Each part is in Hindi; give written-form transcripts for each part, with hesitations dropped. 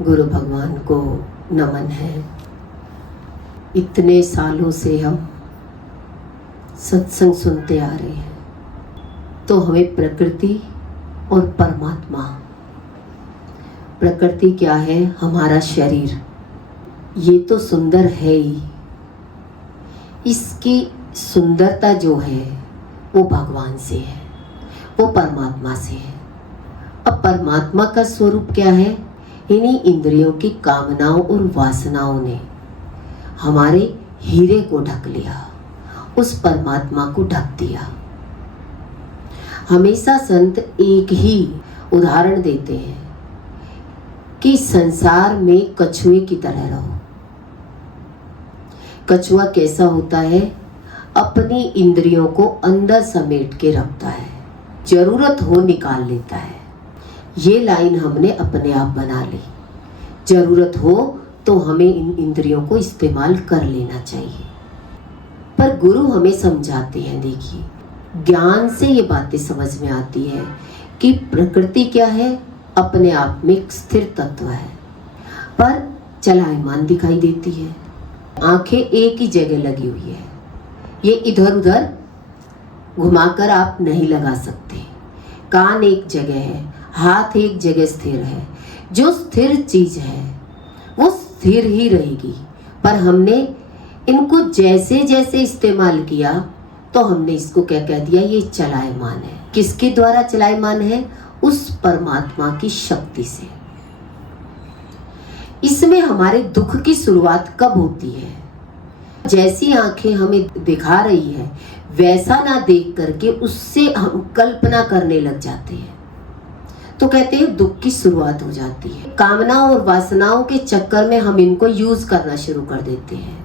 गुरु भगवान को नमन है। इतने सालों से हम सत्संग सुनते आ रहे हैं, तो हमें प्रकृति और परमात्मा, प्रकृति क्या है? हमारा शरीर, ये तो सुंदर है ही। इसकी सुंदरता जो है वो भगवान से है, वो परमात्मा से है। अब परमात्मा का स्वरूप क्या है? इन्हीं इंद्रियों की कामनाओं और वासनाओं ने हमारे हीरे को ढक लिया, उस परमात्मा को ढक दिया। हमेशा संत एक ही उदाहरण देते हैं कि संसार में कछुए की तरह रहो। कछुआ कैसा होता है? अपनी इंद्रियों को अंदर समेट के रखता है, जरूरत हो निकाल लेता है। ये लाइन हमने अपने आप बना ली। जरूरत हो तो हमें इन इंद्रियों को इस्तेमाल कर लेना चाहिए। पर गुरु हमें समझाते हैं, देखिए, ज्ञान से ये बातें समझ में आती है कि प्रकृति क्या है? अपने आप में एक स्थिर तत्व है, पर चलायमान दिखाई देती है। आंखें एक ही जगह लगी हुई है, ये इधर उधर घुमाकर आप नहीं लगा सकते। कान एक जगह है, हाथ एक जगह स्थिर है। जो स्थिर चीज है वो स्थिर ही रहेगी, पर हमने इनको जैसे जैसे इस्तेमाल किया तो हमने इसको क्या कह दिया? ये चलायमान है। किसके द्वारा चलायमान है? उस परमात्मा की शक्ति से। इसमें हमारे दुख की शुरुआत कब होती है? जैसी आंखें हमें दिखा रही है वैसा ना देख करके उससे हम कल्पना करने लग जाते हैं, तो कहते हैं दुख की शुरुआत हो जाती है। कामनाओं और वासनाओं के चक्कर में हम इनको यूज करना शुरू कर देते हैं।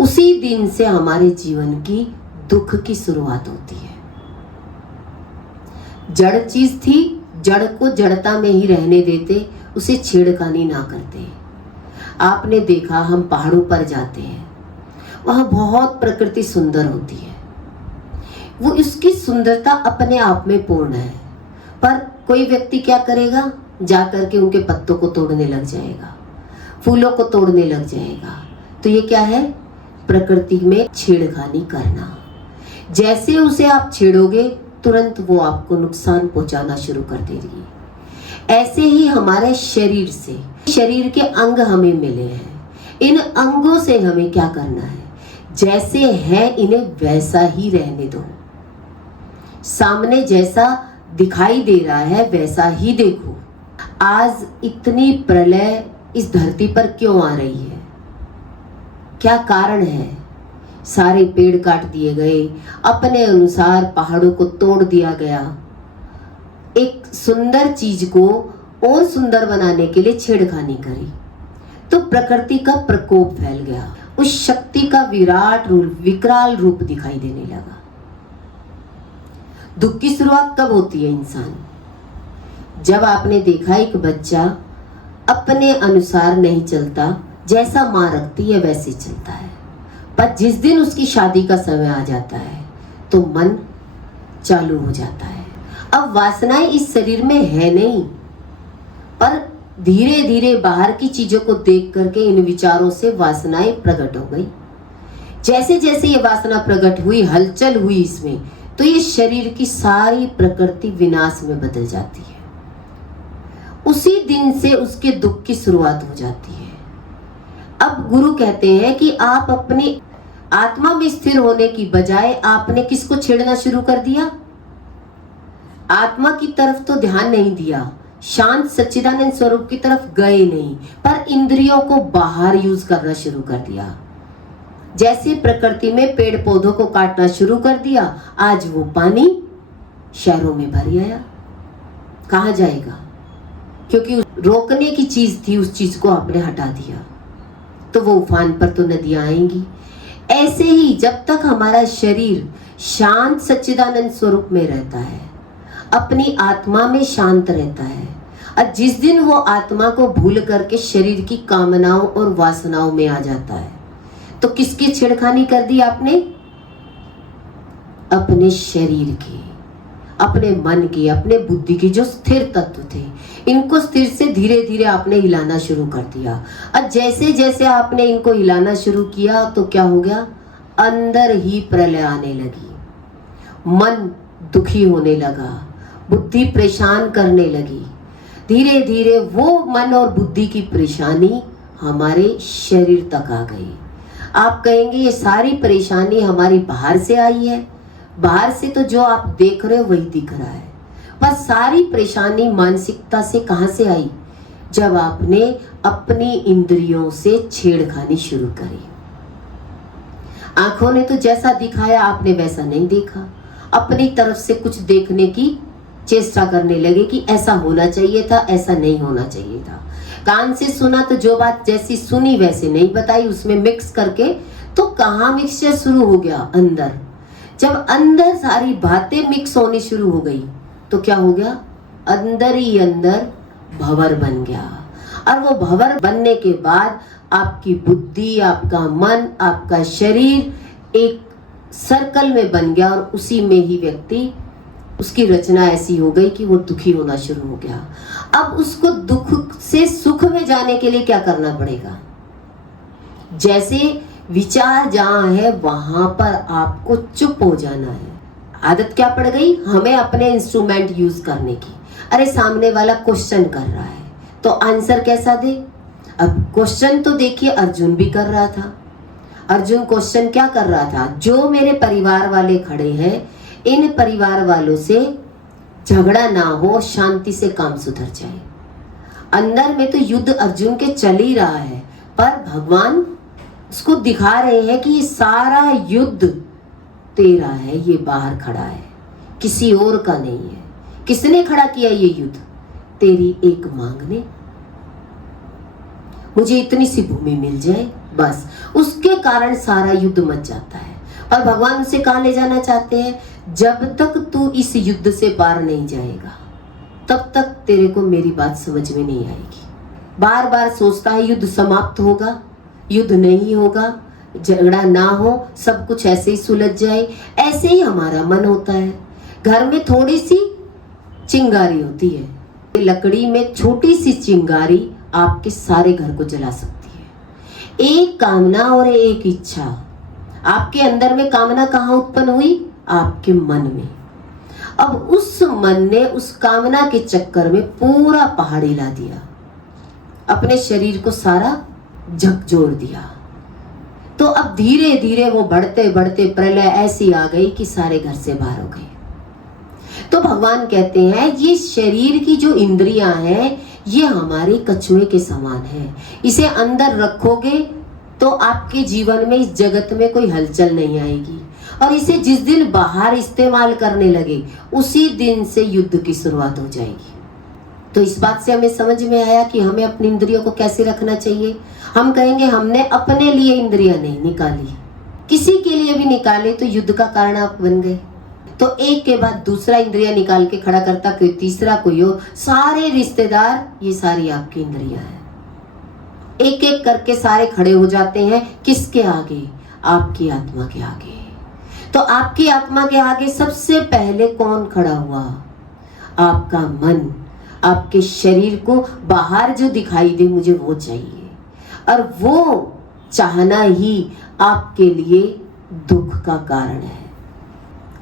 उसी दिन से हमारे जीवन की दुख की शुरुआत होती है। जड़ चीज थी, जड़ को जड़ता में ही रहने देते, उसे छेड़खानी ना करते। आपने देखा, हम पहाड़ों पर जाते हैं, वहां बहुत प्रकृति सुंदर होती है। वो उसकी सुंदरता अपने आप में पूर्ण है, पर कोई व्यक्ति क्या करेगा? जाकर के उनके पत्तों को तोड़ने लग जाएगा, फूलों को तोड़ने लग जाएगा। तो ये क्या है? प्रकृति में छेड़खानी करना। जैसे उसे आप छेड़ोगे तुरंत वो आपको नुकसान पहुंचाना शुरू कर देगी। ऐसे ही हमारे शरीर से, शरीर के अंग हमें मिले हैं, इन अंगों से हमें क्या करना है? जैसे है इन्हें वैसा ही रहने दो। सामने जैसा दिखाई दे रहा है वैसा ही देखो। आज इतनी प्रलय इस धरती पर क्यों आ रही है? क्या कारण है? सारे पेड़ काट दिए गए, अपने अनुसार पहाड़ों को तोड़ दिया गया। एक सुंदर चीज को और सुंदर बनाने के लिए छेड़खानी करी, तो प्रकृति का प्रकोप फैल गया। उस शक्ति का विराट रूप, विकराल रूप दिखाई देने लगा। दुख की शुरुआत कब होती है इंसान? जब आपने देखा एक बच्चा अपने अनुसार नहीं चलता, जैसा माँ रखती है वैसे चलता है, पर जिस दिन उसकी शादी का समय आ जाता है तो मन चालू हो जाता है। अब वासनाएं इस शरीर में है नहीं, पर धीरे धीरे बाहर की चीजों को देख करके इन विचारों से वासनाएं प्रकट हो गई। जैसे जैसे ये वासना प्रकट हुई, हलचल हुई इसमें, तो ये शरीर की सारी प्रकृति विनाश में बदल जाती है। उसी दिन से उसके दुख की शुरुआत हो जाती है। अब गुरु कहते हैं कि आप अपनी आत्मा में स्थिर होने की बजाय आपने किसको छेड़ना शुरू कर दिया? आत्मा की तरफ तो ध्यान नहीं दिया, शांत सच्चिदानंद स्वरूप की तरफ गए नहीं, पर इंद्रियों को बाहर यूज करना शुरू कर दिया। जैसे प्रकृति में पेड़ पौधों को काटना शुरू कर दिया, आज वो पानी शहरों में भर आया। कहाँ जाएगा? क्योंकि रोकने की चीज थी, उस चीज को आपने हटा दिया, तो वो उफान पर तो नदियां आएंगी। ऐसे ही जब तक हमारा शरीर शांत सच्चिदानंद स्वरूप में रहता है, अपनी आत्मा में शांत रहता है, और जिस दिन वो आत्मा को भूल करके शरीर की कामनाओं और वासनाओं में आ जाता है, तो किसकी छेड़खानी कर दी आपने? अपने शरीर की, अपने मन की, अपने बुद्धि की जो स्थिर तत्व थे, इनको स्थिर से धीरे धीरे आपने हिलाना शुरू कर दिया। और जैसे जैसे आपने इनको हिलाना शुरू किया तो क्या हो गया, अंदर ही प्रलय आने लगी, मन दुखी होने लगा, बुद्धि परेशान करने लगी। धीरे धीरे वो मन और बुद्धि की परेशानी हमारे शरीर तक आ गई। आप कहेंगे ये सारी परेशानी हमारी बाहर से आई है, बाहर से तो जो आप देख रहे हो वही दिख रहा है, पर सारी परेशानी मानसिकता से कहाँ से आई, जब आपने अपनी इंद्रियों से छेड़खानी शुरू करी। आंखों ने तो जैसा दिखाया आपने वैसा नहीं देखा, अपनी तरफ से कुछ देखने की चेष्टा करने लगे कि ऐसा होना चाहिए था, ऐसा नहीं होना चाहिए था। कान से सुना तो जो बात जैसी सुनी वैसे नहीं बताई, उसमें मिक्स करके तो कहाँ मिक्सचर शुरू हो गया अंदर। जब अंदर सारी बातें मिक्स होनी शुरू हो गई तो क्या हो गया, अंदर ही अंदर भंवर बन गया। और वो भंवर बनने के बाद आपकी बुद्धि, आपका मन, आपका शरीर एक सर्कल में बन गया और उसी में ही व्यक्ति, उसकी रचना ऐसी हो गई कि वो दुखी होना शुरू हो गया। अब उसको दुख से सुख में जाने के लिए क्या करना पड़ेगा, जैसे विचार जहां है वहां पर आपको चुप हो जाना है। आदत क्या पड़ गई, हमें अपने इंस्ट्रूमेंट यूज करने की। अरे सामने वाला क्वेश्चन कर रहा है तो आंसर कैसा दे। अब क्वेश्चन तो देखिए अर्जुन भी कर रहा था। अर्जुन क्वेश्चन क्या कर रहा था, जो मेरे परिवार वाले खड़े हैं इन परिवार वालों से झगड़ा ना हो, शांति से काम सुधर जाए। अंदर में तो युद्ध अर्जुन के चल ही रहा है, पर भगवान उसको दिखा रहे हैं कि ये सारा युद्ध तेरा है, ये बाहर खड़ा है, किसी और का नहीं है। किसने खड़ा किया ये युद्ध, तेरी एक मांग ने। मुझे इतनी सी भूमि मिल जाए बस, उसके कारण सारा युद्ध मच जाता है। और भगवान उसे कहां ले जाना चाहते हैं, जब तक तू इस युद्ध से पार नहीं जाएगा तब तक तेरे को मेरी बात समझ में नहीं आएगी। बार बार सोचता है युद्ध समाप्त होगा, युद्ध नहीं होगा, झगड़ा ना हो, सब कुछ ऐसे ही सुलझ जाए। ऐसे ही हमारा मन होता है। घर में थोड़ी सी चिंगारी होती है, लकड़ी में छोटी सी चिंगारी आपके सारे घर को जला सकती है। एक कामना और एक इच्छा, आपके अंदर में कामना कहाँ उत्पन्न हुई, आपके मन में। अब उस मन ने उस कामना के चक्कर में पूरा पहाड़ हिला दिया, अपने शरीर को सारा झकझोर दिया। तो अब धीरे धीरे वो बढ़ते बढ़ते प्रलय ऐसी आ गई कि सारे घर से बाहर हो गए। तो भगवान कहते हैं ये शरीर की जो इंद्रियां हैं ये हमारे कछुए के समान है। इसे अंदर रखोगे तो आपके जीवन में, इस जगत में कोई हलचल नहीं आएगी। और इसे जिस दिन बाहर इस्तेमाल करने लगे उसी दिन से युद्ध की शुरुआत हो जाएगी। तो इस बात से हमें समझ में आया कि हमें अपनी इंद्रियों को कैसे रखना चाहिए। हम कहेंगे हमने अपने लिए इंद्रियां नहीं निकाली, किसी के लिए भी निकाले तो युद्ध का कारण आप बन गए। तो एक के बाद दूसरा इंद्रिया निकाल के खड़ा करता, कोई तीसरा कोई हो, सारे रिश्तेदार ये सारी आपकी इंद्रियां हैं। एक एक करके सारे खड़े हो जाते हैं, किसके आगे, आपकी आत्मा के आगे। तो आपकी आत्मा के आगे सबसे पहले कौन खड़ा हुआ, आपका मन। आपके शरीर को बाहर जो दिखाई दे मुझे वो चाहिए, और वो चाहना ही आपके लिए दुख का कारण है।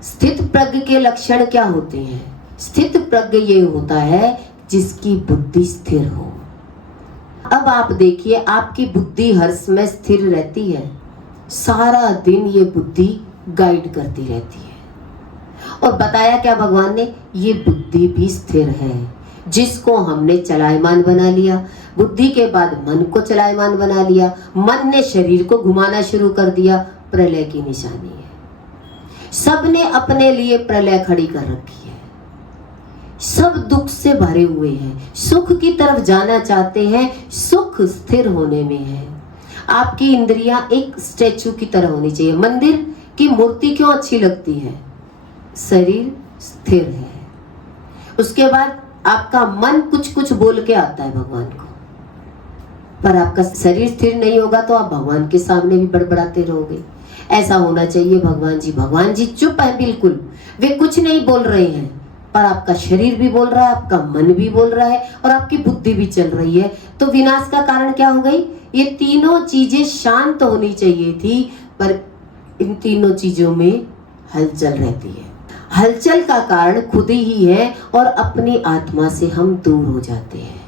स्थित प्रज्ञ के लक्षण क्या होते हैं, स्थित प्रज्ञ ये होता है जिसकी बुद्धि स्थिर हो। अब आप देखिए आपकी बुद्धि हर समय स्थिर रहती है, सारा दिन ये बुद्धि गाइड करती रहती है। और बताया क्या भगवान ने, ये बुद्धि भी स्थिर है, जिसको हमने चलायमान बना लिया। बुद्धि के बाद मन को चलायमान बना लिया, मन ने शरीर को घुमाना शुरू कर दिया, प्रलय की निशानी है। सबने अपने लिए प्रलय खड़ी कर रखी है, सब दुख से भरे हुए हैं, सुख की तरफ जाना चाहते हैं, सुख स्थिर होने में है। आपकी इंद्रियां एक स्टैचू की तरह होनी चाहिए। मंदिर की मूर्ति क्यों अच्छी लगती है, शरीर स्थिर है। उसके बाद आपका मन कुछ कुछ बोल के आता है भगवान को, पर आपका शरीर स्थिर नहीं होगा तो आप भगवान के सामने भी बड़बड़ाते रहोगे। ऐसा होना चाहिए भगवान जी चुप है बिल्कुल, वे कुछ नहीं बोल रहे हैं, और आपका शरीर भी बोल रहा है, आपका मन भी बोल रहा है और आपकी बुद्धि भी चल रही है, तो विनाश का कारण क्या हो गई? ये तीनों चीजें शांत होनी चाहिए थी, पर इन तीनों चीजों में हलचल रहती है। हलचल का कारण खुद ही है और अपनी आत्मा से हम दूर हो जाते हैं।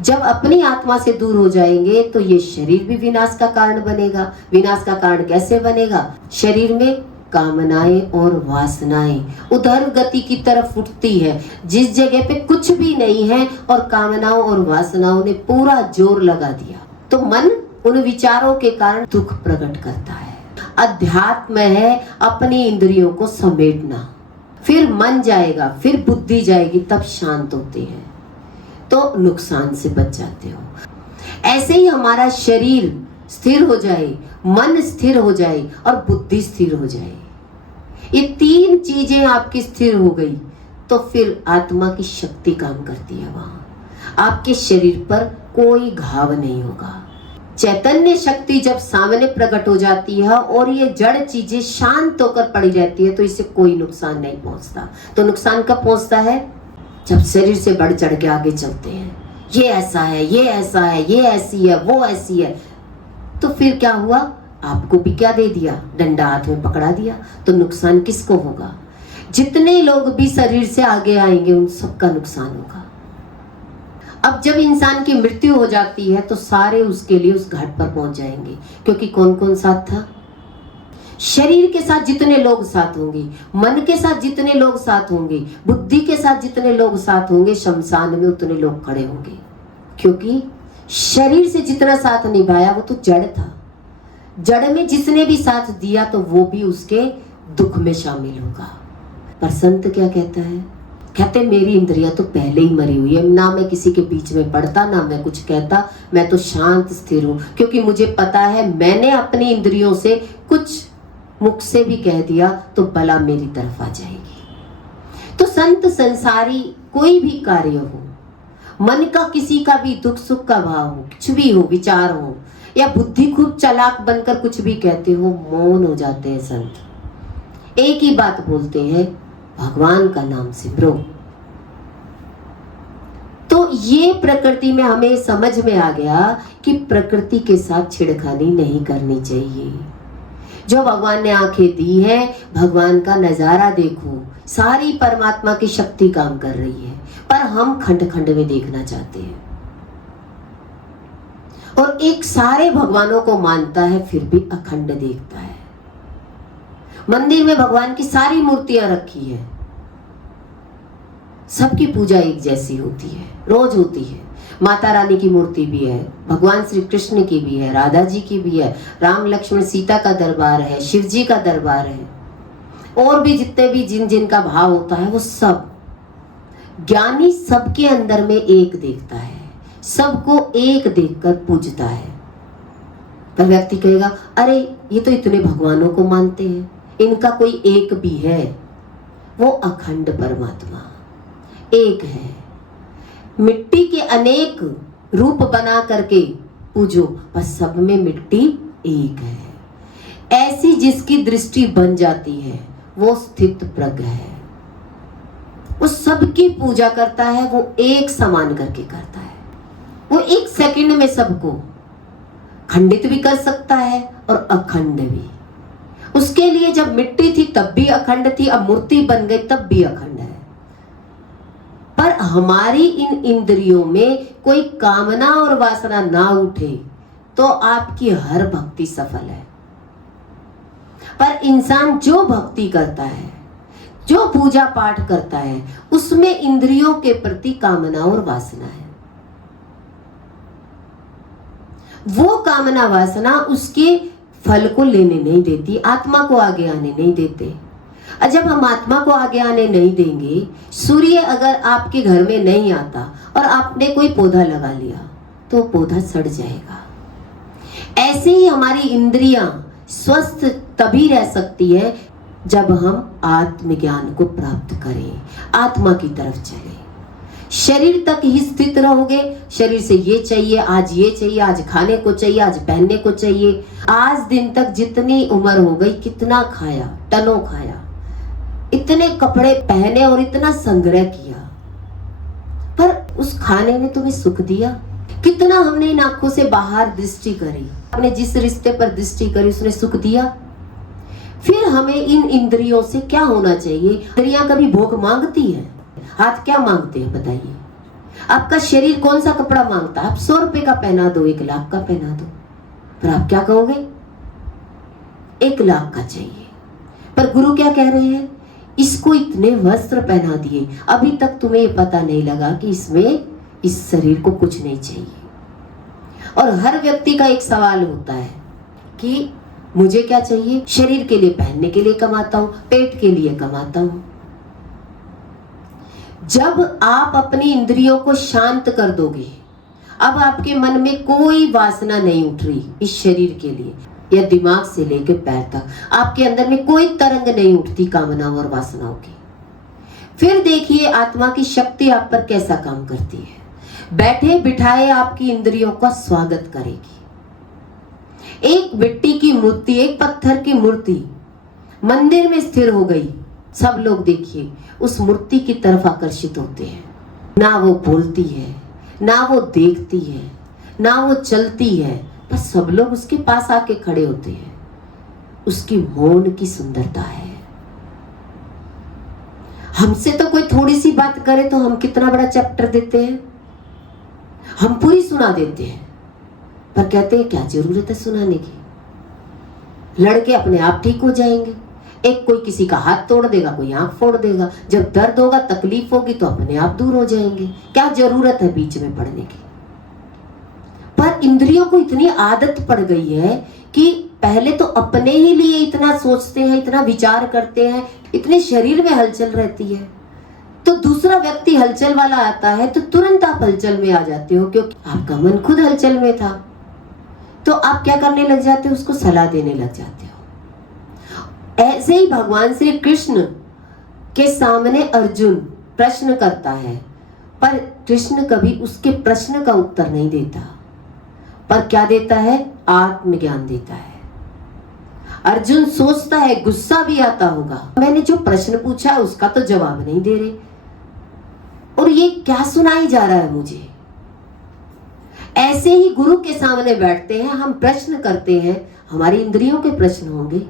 जब अपनी आत्मा से दूर हो जाएंगे तो ये शरीर भी विनाश का कारण बनेगा। विनाश का कारण कैसे बनेगा? शरीर में कामनाएं और वासनाएं उधर गति की तरफ उठती है, जिस जगह पे कुछ भी नहीं है और कामनाओं और वासनाओं ने पूरा जोर लगा दिया, तो मन उन विचारों के कारण दुख प्रकट करता है। अध्यात्म है अपनी इंद्रियों को समेटना, फिर मन जाएगा, फिर बुद्धि जाएगी, तब शांत होते हैं, तो नुकसान से बच जाते हो। ऐसे ही हमारा शरीर स्थिर हो जाए, मन स्थिर हो जाए और बुद्धि स्थिर हो जाए, ये तीन चीजें आपकी स्थिर हो गई, तो फिर आत्मा की शक्ति काम करती है। वहां आपके शरीर पर कोई घाव नहीं होगा। चैतन्य शक्ति जब सामने प्रकट हो जाती है और ये जड़ चीजें शांत होकर पड़ी रहती है, तो इससे कोई नुकसान नहीं पहुंचता। तो नुकसान कब पहुंचता है? जब शरीर से बढ़ चढ़ के आगे चलते हैं, ये ऐसा है, ये ऐसा है, ये ऐसी है, वो ऐसी है, तो फिर क्या हुआ? आपको भी क्या दे दिया? डंडा हाथ में पकड़ा दिया। तो नुकसान किसको होगा? जितने लोग भी शरीर से आगे आएंगे उन सबका नुकसान होगा। अब जब इंसान की मृत्यु हो जाती है तो सारे उसके लिए उस घाट पर पहुंच जाएंगे, क्योंकि कौन कौन साथ था? शरीर के साथ जितने लोग साथ होंगे, मन के साथ जितने लोग साथ होंगे, बुद्धि के साथ जितने लोग साथ होंगे, शमशान में उतने लोग खड़े होंगे। क्योंकि शरीर से जितना साथ निभाया वो तो जड़ था, जड़ में जिसने भी साथ दिया तो वो भी उसके दुख में शामिल होगा। पर संत क्या कहता है? कहते मेरी इंद्रियां तो पहले ही मरी हुई है, ना मैं किसी के बीच में पड़ता, ना मैं कुछ कहता, मैं तो शांत स्थिर हूं, क्योंकि मुझे पता है मैंने अपनी इंद्रियों से कुछ मुख से भी कह दिया तो बला मेरी तरफ आ जाएगी। तो संत संसारी कोई भी कार्य हो, मन का किसी का भी दुख सुख का भाव हो, कुछ भी हो, विचार हो, या बुद्धि खूब चालाक बनकर कुछ भी कहते हो, मौन हो जाते हैं संत। एक ही बात बोलते हैं, भगवान का नाम सिमरो। तो ये प्रकृति में हमें समझ में आ गया कि प्रकृति के साथ छिड़खानी नहीं करनी चाहिए। जो भगवान ने आंखें दी है, भगवान का नजारा देखो, सारी परमात्मा की शक्ति काम कर रही है, पर हम खंड खंड में देखना चाहते हैं। और एक सारे भगवानों को मानता है फिर भी अखंड देखता है। मंदिर में भगवान की सारी मूर्तियां रखी है, सबकी पूजा एक जैसी होती है, रोज होती है। माता रानी की मूर्ति भी है, भगवान श्री कृष्ण की भी है, राधा जी की भी है, राम लक्ष्मण सीता का दरबार है, शिव जी का दरबार है, और भी जितने भी जिन जिन का भाव होता है वो सब। ज्ञानी सबके अंदर में एक देखता है, सबको एक देखकर पूजता है। पर व्यक्ति कहेगा अरे ये तो इतने भगवानों को मानते हैं, इनका कोई एक भी है? वो अखंड परमात्मा एक है। मिट्टी के अनेक रूप बना करके पूजो, पर सब में मिट्टी एक है। ऐसी जिसकी दृष्टि बन जाती है वो स्थित प्रज्ञ है, वो सबकी पूजा करता है, वो एक समान करके करता है। वो एक सेकंड में सबको खंडित भी कर सकता है और अखंड भी। उसके लिए जब मिट्टी थी तब भी अखंड थी, अब मूर्ति बन गई तब भी अखंड है। पर हमारी इन इंद्रियों में कोई कामना और वासना ना उठे तो आपकी हर भक्ति सफल है। पर इंसान जो भक्ति करता है, जो पूजा पाठ करता है, उसमें इंद्रियों के प्रति कामना और वासना है। वो कामना वासना उसके फल को लेने नहीं देती, आत्मा को आगे आने नहीं देते। और जब हम आत्मा को आगे आने नहीं देंगे, सूर्य अगर आपके घर में नहीं आता और आपने कोई पौधा लगा लिया तो पौधा सड़ जाएगा। ऐसे ही हमारी इंद्रियां स्वस्थ तभी रह सकती है जब हम आत्मज्ञान को प्राप्त करें, आत्मा की तरफ चलें। शरीर तक ही स्थित रहोगे, शरीर से ये चाहिए, आज ये चाहिए, आज खाने को चाहिए, आज पहनने को चाहिए, आज दिन तक जितनी उम्र हो गई कितना खाया, टनों खाया, इतने कपड़े पहने और इतना संग्रह किया, पर उस खाने ने तुम्हें सुख दिया? कितना हमने इन आंखों से बाहर दृष्टि करी, हमने जिस रिश्ते पर दृष्टि करी उसने सुख दिया? फिर हमें इन इंद्रियों से क्या होना चाहिए? इंद्रियां कभी भोग मांगती है? हाथ क्या मांगते हैं बताइए? आपका शरीर कौन सा कपड़ा मांगता है? आप 100 रुपए का पहना दो, 1 लाख का पहना दो, पर आप क्या कहोगे? 1 लाख का चाहिए। पर गुरु क्या कह रहे हैं? इसको इतने वस्त्र पहना दिए, अभी तक तुम्हें ये पता नहीं लगा कि इसमें इस शरीर को कुछ नहीं चाहिए। और हर व्यक्ति का एक सवाल होता है कि मुझे क्या चाहिए? शरीर के लिए, पहनने के लिए कमाता हूं, पेट के लिए कमाता हूं। जब आप अपनी इंद्रियों को शांत कर दोगे, अब आपके मन में कोई वासना नहीं उठ रही इस शरीर के लिए, या दिमाग से लेकर पैर तक आपके अंदर में कोई तरंग नहीं उठती कामनाओं और वासनाओं की। फिर देखिए आत्मा की शक्ति आप पर कैसा काम करती है। बैठे बिठाए आपकी इंद्रियों का स्वागत करेगी। एक मिट्टी की मूर्ति, एक पत्थर की मूर्ति मंदिर में स्थिर हो गई, सब लोग देखिए उस मूर्ति की तरफ आकर्षित होते हैं। ना वो बोलती है, ना वो देखती है, ना वो चलती है, बस सब लोग उसके पास आके खड़े होते हैं। उसकी मौन की सुंदरता है। हमसे तो कोई थोड़ी सी बात करे तो हम कितना बड़ा चैप्टर देते हैं, हम पूरी सुना देते हैं, पर कहते हैं क्या जरूरत है सुनाने की? लड़के अपने आप ठीक हो जाएंगे। एक कोई किसी का हाथ तोड़ देगा, कोई आंख फोड़ देगा, जब दर्द होगा तकलीफ होगी तो अपने आप दूर हो जाएंगे। क्या जरूरत है बीच में पड़ने की? पर इंद्रियों को इतनी आदत पड़ गई है कि पहले तो अपने ही लिए इतना सोचते हैं, इतना विचार करते हैं, इतने शरीर में हलचल रहती है, तो दूसरा व्यक्ति हलचल वाला आता है तो तुरंत आप हलचल में आ जाते हो, क्योंकि आपका मन खुद हलचल में था। तो आप क्या करने लग जाते हो? उसको सलाह देने लग जाते हो। ऐसे ही भगवान श्री कृष्ण के सामने अर्जुन प्रश्न करता है, पर कृष्ण कभी उसके प्रश्न का उत्तर नहीं देता, पर क्या देता है? आत्मज्ञान देता है। अर्जुन सोचता है, गुस्सा भी आता होगा, मैंने जो प्रश्न पूछा उसका तो जवाब नहीं दे रहे, और ये क्या सुनाई जा रहा है मुझे। ऐसे ही गुरु के सामने बैठते हैं, हम प्रश्न करते हैं, हमारी इंद्रियों के प्रश्न होंगे,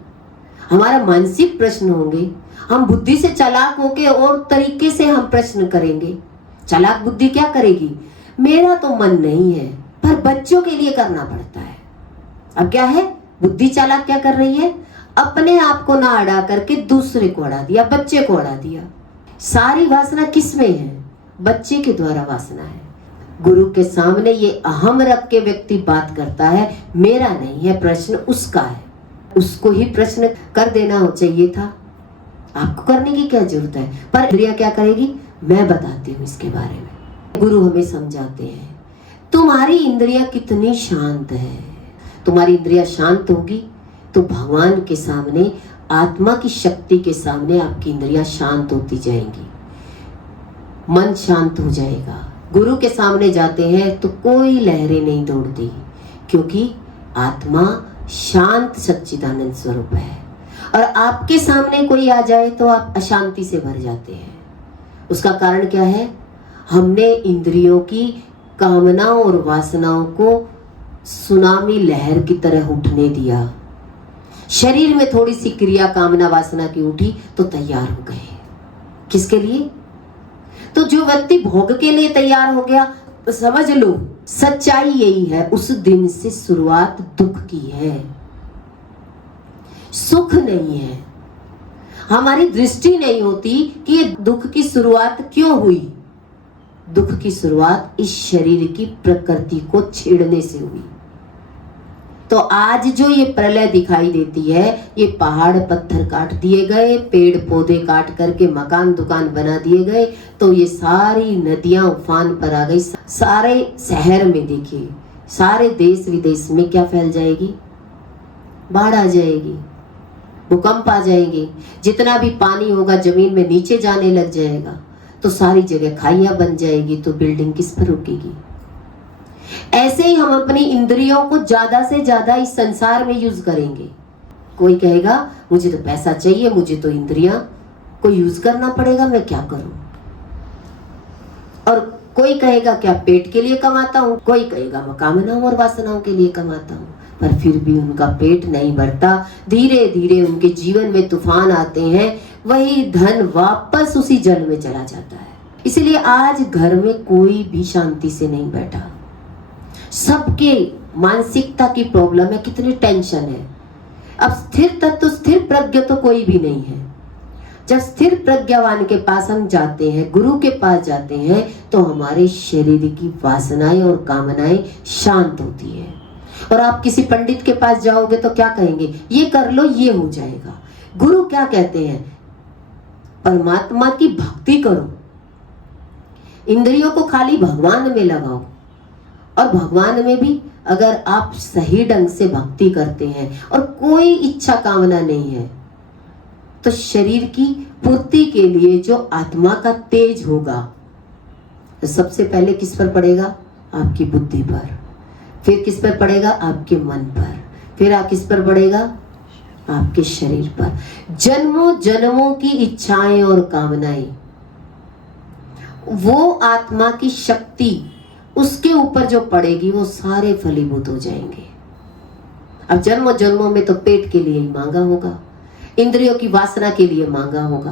हमारा मानसिक प्रश्न होंगे, हम बुद्धि से चालाक होके और तरीके से हम प्रश्न करेंगे। चालाक बुद्धि क्या करेगी? मेरा तो मन नहीं है, पर बच्चों के लिए करना पड़ता है। अब क्या है? बुद्धि चालाक क्या कर रही है? अपने आप को ना अड़ा करके दूसरे को अड़ा दिया, बच्चे को अड़ा दिया। सारी वासना किस में है? बच्चे के द्वारा वासना है। गुरु के सामने ये अहम रख के व्यक्ति बात करता है, मेरा नहीं है प्रश्न, उसका है। उसको ही प्रश्न कर देना हो चाहिए था, आपको करने की क्या जरूरत है? पर इंद्रिया क्या करेगी? मैं बताती हूँ इसके बारे में। गुरु हमें समझाते हैं, तुम्हारी इंद्रिया कितनी शांत है। तुम्हारी इंद्रिया शांत होगी तो भगवान के सामने, आत्मा की शक्ति के सामने आपकी इंद्रिया शांत होती जाएंगी, मन शांत हो जाएगा। गुरु के सामने जाते हैं तो कोई लहरें नहीं दौड़ती, क्योंकि आत्मा शांत सच्चिदानंद स्वरूप है। और आपके सामने कोई आ जाए तो आप अशांति से भर जाते हैं। उसका कारण क्या है? हमने इंद्रियों की कामनाओं और वासनाओं को सुनामी लहर की तरह उठने दिया। शरीर में थोड़ी सी क्रिया कामना वासना की उठी तो तैयार हो गए। किसके लिए? तो जो व्यक्ति भोग के लिए तैयार हो गया, तो समझ लो सच्चाई यही है, उस दिन से शुरुआत दुख की है, सुख नहीं है। हमारी दृष्टि नहीं होती कि ये दुख की शुरुआत क्यों हुई। दुख की शुरुआत इस शरीर की प्रकृति को छेड़ने से हुई। तो आज जो ये प्रलय दिखाई देती है, ये पहाड़ पत्थर काट दिए गए, पेड़ पौधे काट करके मकान दुकान बना दिए गए, तो ये सारी नदियां उफान पर आ गई। सारे शहर में देखिए, सारे देश विदेश में क्या फैल जाएगी? बाढ़ आ जाएगी, भूकंप आ जाएंगे, जितना भी पानी होगा जमीन में नीचे जाने लग जाएगा, तो सारी जगह खाइयां बन जाएगी, तो बिल्डिंग किस पर रुकेगी? ऐसे ही हम अपनी इंद्रियों को ज्यादा से ज्यादा इस संसार में यूज करेंगे। कोई कहेगा मुझे तो पैसा चाहिए, मुझे तो इंद्रियां को यूज करना पड़ेगा, मैं क्या करूं। और कोई कहेगा क्या पेट के लिए कमाता हूं, कोई कहेगा मैं कामनाओं और वासनाओं के लिए कमाता हूं, पर फिर भी उनका पेट नहीं भरता। धीरे धीरे उनके जीवन में तूफान आते हैं, वही धन वापस उसी जल में चला जाता है। इसलिए आज घर में कोई भी शांति से नहीं बैठा, सबके मानसिकता की प्रॉब्लम है, कितनी टेंशन है। अब स्थिर तत्व स्थिर प्रज्ञ तो कोई भी नहीं है। जब स्थिर प्रज्ञावान के पास हम जाते हैं, गुरु के पास जाते हैं, तो हमारे शरीर की वासनाएं और कामनाएं शांत होती है। और आप किसी पंडित के पास जाओगे तो क्या कहेंगे, ये कर लो ये हो जाएगा। गुरु क्या कहते हैं, परमात्मा की भक्ति करो, इंद्रियों को खाली भगवान में लगाओ। और भगवान में भी अगर आप सही ढंग से भक्ति करते हैं और कोई इच्छा कामना नहीं है, तो शरीर की पूर्ति के लिए जो आत्मा का तेज होगा, तो सबसे पहले किस पर पड़ेगा, आपकी बुद्धि पर, फिर किस पर पड़ेगा, आपके मन पर, फिर आप किस पर पड़ेगा, आपके शरीर पर। जन्मों जन्मों की इच्छाएं और कामनाएं, वो आत्मा की शक्ति उसके ऊपर जो पड़ेगी वो सारे फलीभूत हो जाएंगे। अब जन्मों जन्मों में तो पेट के लिए ही मांगा होगा, इंद्रियों की वासना के लिए मांगा होगा,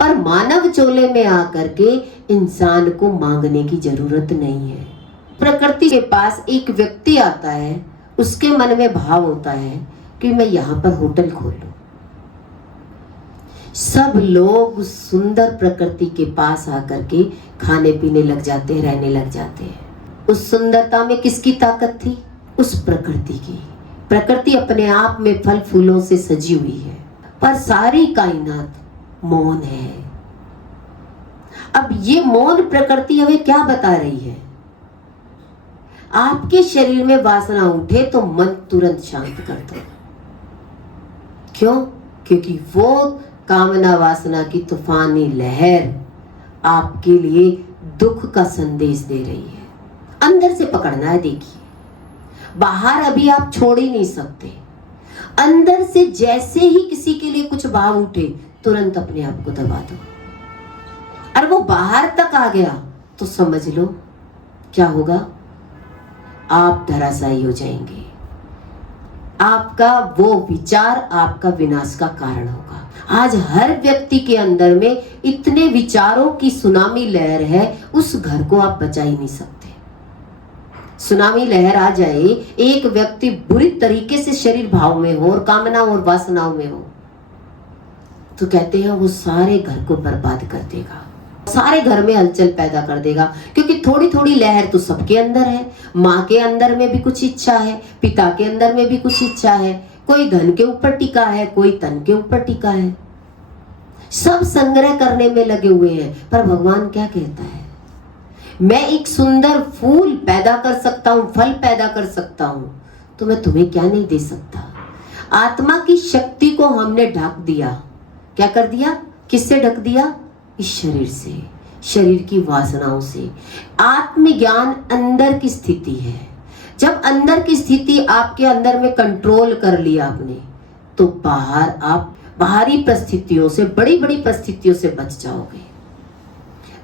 पर मानव चोले में आकर के इंसान को मांगने की जरूरत नहीं है। प्रकृति के पास एक व्यक्ति आता है, उसके मन में भाव होता है कि मैं यहाँ पर होटल खोल लूं। सब लोग सुंदर प्रकृति के पास आकर के खाने पीने लग जाते हैं, रहने लग जाते हैं। उस सुंदरता में किसकी ताकत थी, उस प्रकृति की। प्रकृति अपने आप में फल फूलों से सजी हुई है, पर सारी कायनात मौन है। अब ये मौन प्रकृति हमें क्या बता रही है, आपके शरीर में वासना उठे तो मन तुरंत शांत कर दो। क्यों, क्योंकि वो कामना वासना की तूफानी लहर आपके लिए दुख का संदेश दे रही है। अंदर से पकड़ना है, देखिए, बाहर अभी आप छोड़ ही नहीं सकते। अंदर से जैसे ही किसी के लिए कुछ भाव उठे, तुरंत अपने आप को दबा दो। और वो बाहर तक आ गया तो समझ लो क्या होगा, आप धराशायी हो जाएंगे। आपका वो विचार आपका विनाश का कारण होगा। आज हर व्यक्ति के अंदर में इतने विचारों की सुनामी लहर है, उस घर को आप बचा ही नहीं सकते। सुनामी लहर आ जाए, एक व्यक्ति बुरी तरीके से शरीर भाव में हो और कामनाओं और वासनाओं में हो, तो कहते हैं वो सारे घर को बर्बाद कर देगा, सारे घर में हलचल पैदा कर देगा। क्योंकि थोड़ी थोड़ी लहर तो सबके अंदर है। माँ के अंदर में भी कुछ इच्छा है, पिता के अंदर में भी कुछ इच्छा है, कोई धन के ऊपर टिका है, कोई तन के ऊपर टिका है, सब संग्रह करने में लगे हुए हैं। पर भगवान क्या कहता है, मैं एक सुंदर फूल पैदा कर सकता हूं, फल पैदा कर सकता हूं, तो मैं तुम्हें क्या नहीं दे सकता। आत्मा की शक्ति को हमने ढक दिया, क्या कर दिया, किससे ढक दिया, इस शरीर से, शरीर की वासनाओं से। आत्मज्ञान अंदर की स्थिति है। जब अंदर की स्थिति आपके अंदर में कंट्रोल कर लिया आपने, तो बाहर आप बाहरी परिस्थितियों से, बड़ी बड़ी परिस्थितियों से बच जाओगे।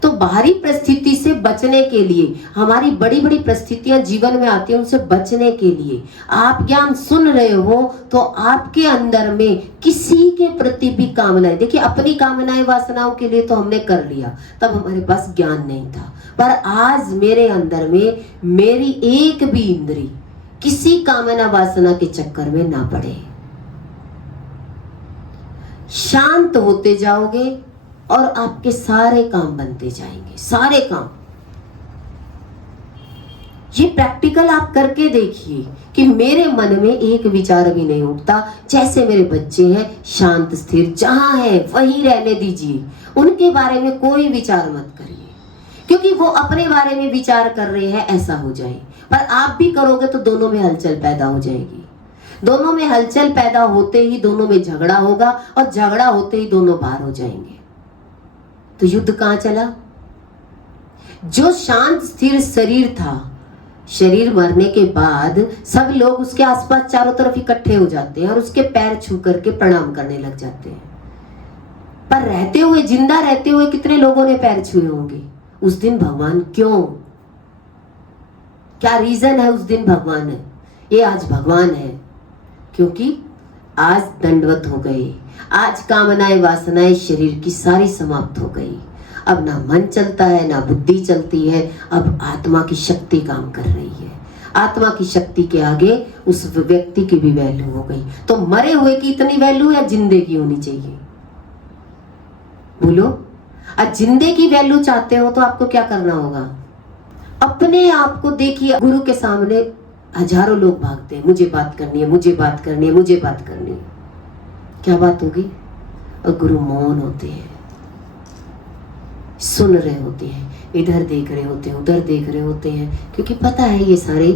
तो बाहरी परिस्थिति से बचने के लिए, हमारी बड़ी बड़ी परिस्थितियां जीवन में आती हैं, उनसे बचने के लिए आप ज्ञान सुन रहे हो तो आपके अंदर में किसी के प्रति भी कामनाएं, देखिए अपनी कामनाएं वासनाओं के लिए तो हमने कर लिया, तब हमारे पास ज्ञान नहीं था। पर आज मेरे अंदर में मेरी एक भी इंद्री किसी कामना वासना के चक्कर में ना पड़े। शांत होते जाओगे और आपके सारे काम बनते जाएंगे, सारे काम। ये प्रैक्टिकल आप करके देखिए कि मेरे मन में एक विचार भी नहीं उठता। जैसे मेरे बच्चे हैं, शांत स्थिर जहां है वहीं रहने दीजिए, उनके बारे में कोई विचार मत करिए, क्योंकि वो अपने बारे में विचार कर रहे हैं, ऐसा हो जाए। पर आप भी करोगे तो दोनों में हलचल पैदा हो जाएगी। दोनों में हलचल पैदा होते ही दोनों में झगड़ा होगा, और झगड़ा होते ही दोनों बाहर हो जाएंगे। तो युद्ध कहां चला? जो शांत स्थिर शरीर था, शरीर मरने के बाद सब लोग उसके आसपास चारों तरफ इकट्ठे हो जाते हैं और उसके पैर छू करके प्रणाम करने लग जाते हैं। पर रहते हुए, जिंदा रहते हुए कितने लोगों ने पैर छुए होंगे उस दिन भगवान? क्यों? क्या रीजन है उस दिन भगवान है? ये आज भगवान है क्योंकि आज दंडवत हो गए, आज कामनाएं वासनाएं शरीर की सारी समाप्त हो गई। अब ना मन चलता है, ना बुद्धि चलती है, अब आत्मा की शक्ति काम कर रही है। आत्मा की शक्ति के आगे उस व्यक्ति की भी वैल्यू हो गई। तो मरे हुए की इतनी वैल्यू या जिंदे की होनी चाहिए? बोलो। आज जिंदे की वैल्यू चाहते हो तो आपको क्या करना होगा? अपने आप को देखिए, गुरु के सामने हजारों लोग भागते हैं, मुझे बात करनी है, मुझे बात करनी है, मुझे बात करनी है। क्या बात होगी? और गुरु मौन होते हैं, सुन रहे होते हैं, इधर देख रहे होते हैं, उधर देख रहे होते हैं, क्योंकि पता है ये सारे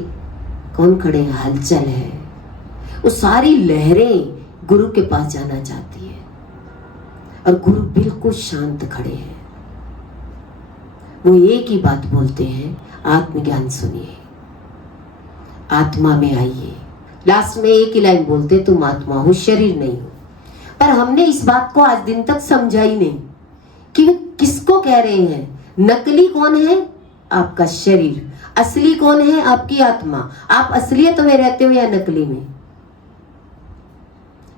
कौन खड़े हैं? हलचल है। वो सारी लहरें गुरु के पास जाना चाहती है और गुरु बिल्कुल शांत खड़े हैं। वो एक ही बात बोलते हैं, आत्मज्ञान सुनिए, आत्मा में आइए। लास्ट में एक ही लाइन बोलते, तुम आत्मा हो, शरीर नहीं हो। पर हमने इस बात को आज दिन तक समझा ही नहीं कि वे किसको कह रहे हैं। नकली कौन है? आपका शरीर। असली कौन है? आपकी आत्मा। आप असलियत में रहते हो या नकली में?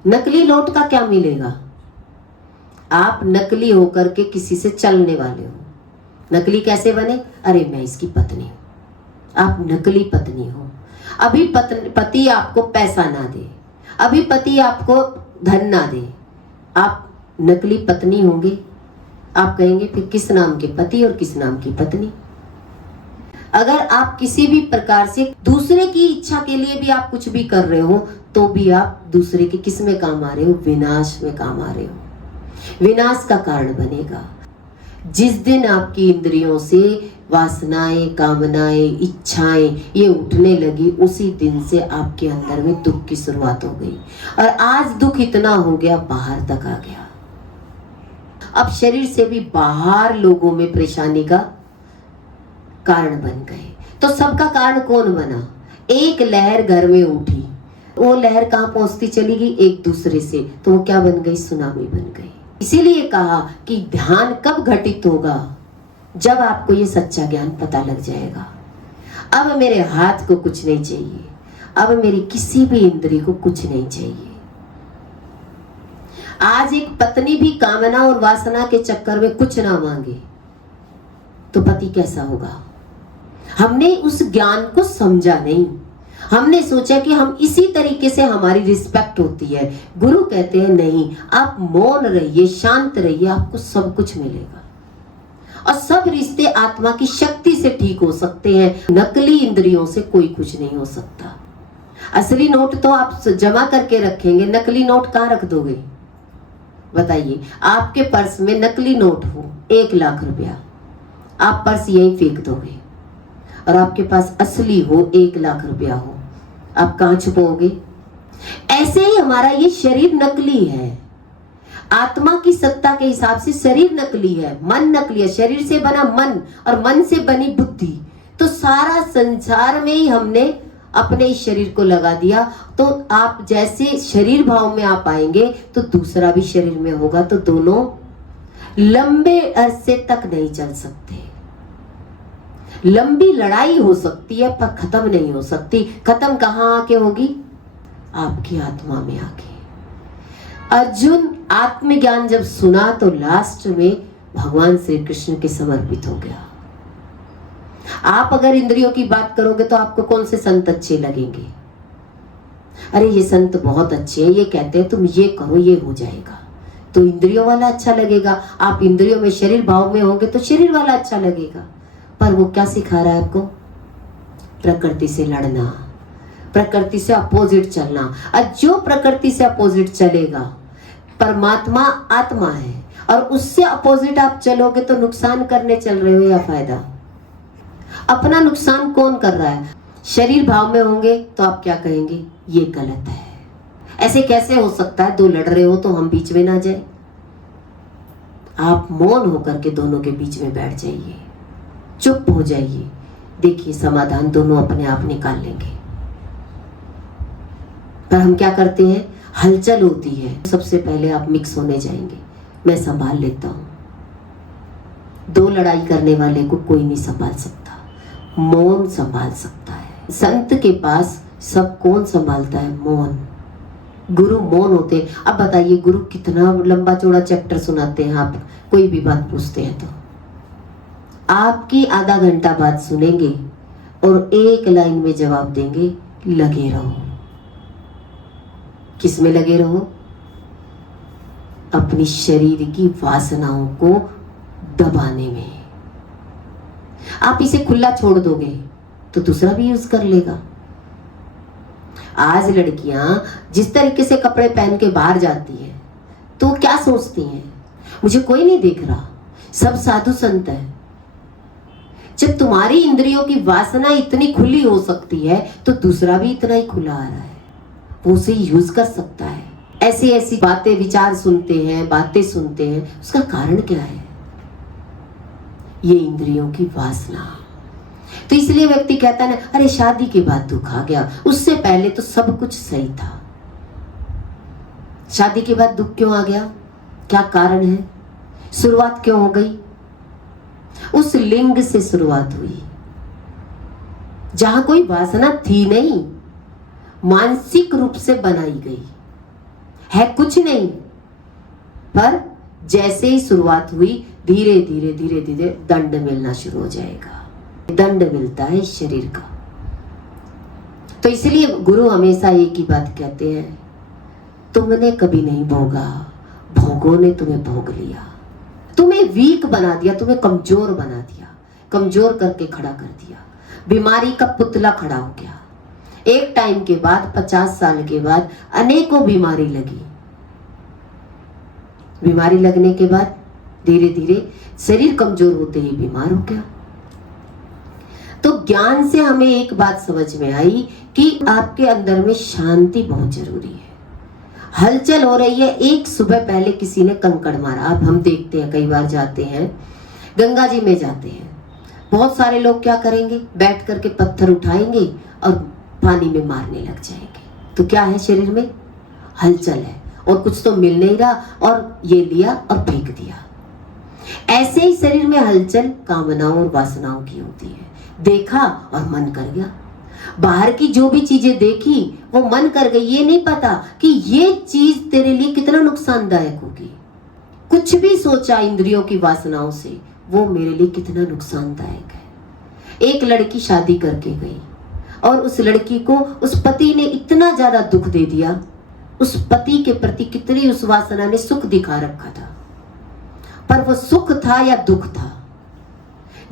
नकली नोट का क्या मिलेगा? आप नकली होकर के किसी से चलने वाले हो। नकली कैसे बने? अरे मैं इसकी पत्नी हूं। आप नकली पत्नी हो। अभी पति आपको पैसा ना दे, अभी पति आपको धन ना दे, आप नकली पत्नी होंगे। आप कहेंगे फिर किस नाम के पति और किस नाम की पत्नी? अगर आप किसी भी प्रकार से दूसरे की इच्छा के लिए भी आप कुछ भी कर रहे हो तो भी आप दूसरे के किस में काम आ रहे हो? विनाश में काम आ रहे हो। विनाश का कारण बनेगा। जिस दिन आपकी इंद्रियों से वासनाएं, कामनाएं, इच्छाएं ये उठने लगी, उसी दिन से आपके अंदर में दुख की शुरुआत हो गई। और आज दुख इतना हो गया, बाहर तक आ गया। अब शरीर से भी बाहर लोगों में परेशानी का कारण बन गए। तो सबका कारण कौन बना? एक लहर घर में उठी, वो लहर कहाँ पहुंचती चली गई? एक दूसरे से। तो वो क्या बन गई? सुनामी बन गई। इसीलिए कहा कि ध्यान कब घटित होगा? जब आपको ये सच्चा ज्ञान पता लग जाएगा। अब मेरे हाथ को कुछ नहीं चाहिए, अब मेरी किसी भी इंद्रिय को कुछ नहीं चाहिए। आज एक पत्नी भी कामना और वासना के चक्कर में कुछ ना मांगे तो पति कैसा होगा? हमने उस ज्ञान को समझा नहीं। हमने सोचा कि हम इसी तरीके से हमारी रिस्पेक्ट होती है। गुरु कहते हैं नहीं, आप मौन रहिए, शांत रहिए, आपको सब कुछ मिलेगा। और सब रिश्ते आत्मा की शक्ति से ठीक हो सकते हैं। नकली इंद्रियों से कोई कुछ नहीं हो सकता। असली नोट तो आप जमा करके रखेंगे, नकली नोट कहाँ रख दोगे? बताइए। आपके पर्स में नकली नोट हो 1 लाख रुपया, आप पर्स यहीं फेंक दोगे। और आपके पास असली हो 1 लाख रुपया हो, आप कहाँ छुपाओगे? ऐसे ही हमारा ये शरीर नकली है। आत्मा की सत्ता के हिसाब से शरीर नकली है, मन नकली है। शरीर से बना मन और मन से बनी बुद्धि। तो सारा संसार में ही हमने अपने इस शरीर को लगा दिया। तो आप जैसे शरीर भाव में आप आएंगे तो दूसरा भी शरीर में होगा, तो दोनों लंबे अरसे तक नहीं चल सकते। लंबी लड़ाई हो सकती है पर खत्म नहीं हो सकती। खत्म कहाँ आके होगी? आपकी आत्मा में आके। अर्जुन आत्मज्ञान जब सुना तो लास्ट में भगवान श्री कृष्ण के समर्पित हो गया। आप अगर इंद्रियों की बात करोगे तो आपको कौन से संत अच्छे लगेंगे? अरे ये संत बहुत अच्छे हैं, ये कहते हैं तुम ये करो ये हो जाएगा, तो इंद्रियों वाला अच्छा लगेगा। आप इंद्रियों में शरीर भाव में होंगे तो शरीर वाला अच्छा लगेगा। पर वो क्या सिखा रहा है आपको? प्रकृति से लड़ना, प्रकृति से अपोजिट चलना। और जो प्रकृति से अपोजिट चलेगा, परमात्मा आत्मा है और उससे अपोजिट आप चलोगे तो नुकसान करने चल रहे हो या फायदा? अपना नुकसान कौन कर रहा है? शरीर भाव में होंगे तो आप क्या कहेंगे? ये गलत है, ऐसे कैसे हो सकता है? 2 लड़ रहे हो तो हम बीच में ना जाए। आप मौन होकर के दोनों के बीच में बैठ जाइए, चुप हो जाइए, देखिए समाधान दोनों अपने आप निकाल लेंगे। पर हम क्या करते हैं? हलचल होती है, सबसे पहले आप मिक्स होने जाएंगे, मैं संभाल लेता हूं। दो लड़ाई करने वाले को कोई नहीं संभाल सकता, मौन संभाल सकता है। संत के पास सब कौन संभालता है? मौन। गुरु मौन होते हैं। अब बताइए गुरु कितना लंबा चौड़ा चैप्टर सुनाते हैं, आप कोई भी बात पूछते हैं तो आपकी आधा घंटा बात सुनेंगे और एक लाइन में जवाब देंगे, लगे रहो। किस में लगे रहो? अपनी शरीर की वासनाओं को दबाने में। आप इसे खुला छोड़ दोगे तो दूसरा भी यूज कर लेगा। आज लड़कियां जिस तरीके से कपड़े पहन के बाहर जाती हैं तो क्या सोचती हैं? मुझे कोई नहीं देख रहा, सब साधु संत है। जब तुम्हारी इंद्रियों की वासना इतनी खुली हो सकती है तो दूसरा भी इतना ही खुला आ रहा है, वो उसे यूज कर सकता है। ऐसी ऐसी बातें, विचार सुनते हैं, बातें सुनते हैं, उसका कारण क्या है? ये इंद्रियों की वासना। तो इसलिए व्यक्ति कहता है ना, अरे शादी के बाद दुख आ गया, उससे पहले तो सब कुछ सही था। शादी के बाद दुख क्यों आ गया? क्या कारण है? शुरुआत क्यों हो गई? उस लिंग से शुरुआत हुई जहां कोई वासना थी नहीं, मानसिक रूप से बनाई गई है, कुछ नहीं। पर जैसे ही शुरुआत हुई, धीरे धीरे धीरे धीरे दंड मिलना शुरू हो जाएगा। दंड मिलता है शरीर का। तो इसलिए गुरु हमेशा एक ही बात कहते हैं, तुमने कभी नहीं भोगा, भोगों ने तुम्हें भोग लिया। तुम्हें वीक बना दिया, तुम्हें कमजोर बना दिया, कमजोर करके खड़ा कर दिया। बीमारी का पुतला खड़ा हो गया। एक टाइम के बाद, 50 साल के बाद अनेकों बीमारी लगी। बीमारी लगने के बाद धीरे धीरे शरीर कमजोर होते ही बीमार हो गया। तो ज्ञान से हमें एक बात समझ में आई कि आपके अंदर में शांति बहुत जरूरी है। हलचल हो रही है। एक सुबह पहले किसी ने कंकड़ मारा। अब हम देखते हैं, कई बार जाते हैं, गंगा जी में जाते हैं, बहुत सारे लोग क्या करेंगे? बैठ करके पत्थर उठाएंगे और पानी में मारने लग जाएंगे। तो क्या है? शरीर में हलचल है और कुछ तो मिल नहीं रहा, और ये लिया और फेंक दिया। ऐसे ही शरीर में हलचल कामनाओं और वासनाओं की होती है। देखा और मन कर गया। बाहर की जो भी चीजें देखी वो मन कर गई। ये नहीं पता कि ये चीज तेरे लिए कितना नुकसानदायक होगी। कुछ भी सोचा इंद्रियों की वासनाओं से, वो मेरे लिए कितना नुकसानदायक है। एक लड़की शादी करके गई और उस लड़की को उस पति ने इतना ज्यादा दुख दे दिया। उस पति के प्रति कितनी उस वासना ने सुख दिखा रखा था, पर वो सुख था या दुख था?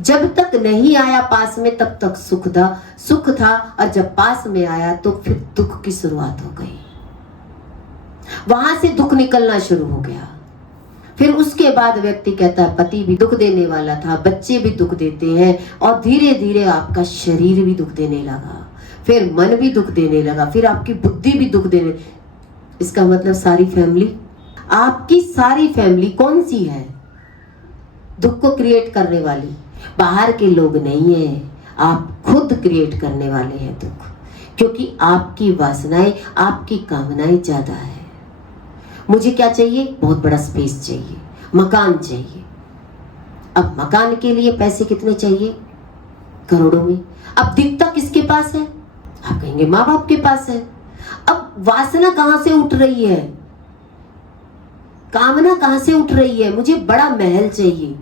जब तक नहीं आया पास में तब तक सुख था, और जब पास में आया तो फिर दुख की शुरुआत हो गई। वहां से दुख निकलना शुरू हो गया। फिर उसके बाद व्यक्ति कहता है, पति भी दुख देने वाला था, बच्चे भी दुख देते हैं, और धीरे धीरे आपका शरीर भी दुख देने लगा, फिर मन भी दुख देने लगा, फिर आपकी बुद्धि भी दुख देने। इसका मतलब सारी फैमिली, आपकी सारी फैमिली कौन सी है? दुख को क्रिएट करने वाली। बाहर के लोग नहीं है, आप खुद क्रिएट करने वाले हैं दुख, क्योंकि आपकी वासनाएं, आपकी कामनाएं ज्यादा है। मुझे क्या चाहिए? बहुत बड़ा स्पेस चाहिए, मकान चाहिए। अब मकान के लिए पैसे कितने चाहिए? करोड़ों में। अब दिखता किसके पास है? आप कहेंगे माँ बाप के पास है। अब वासना कहां से उठ रही है? कामना कहां से उठ रही है? मुझे बड़ा महल चाहिए।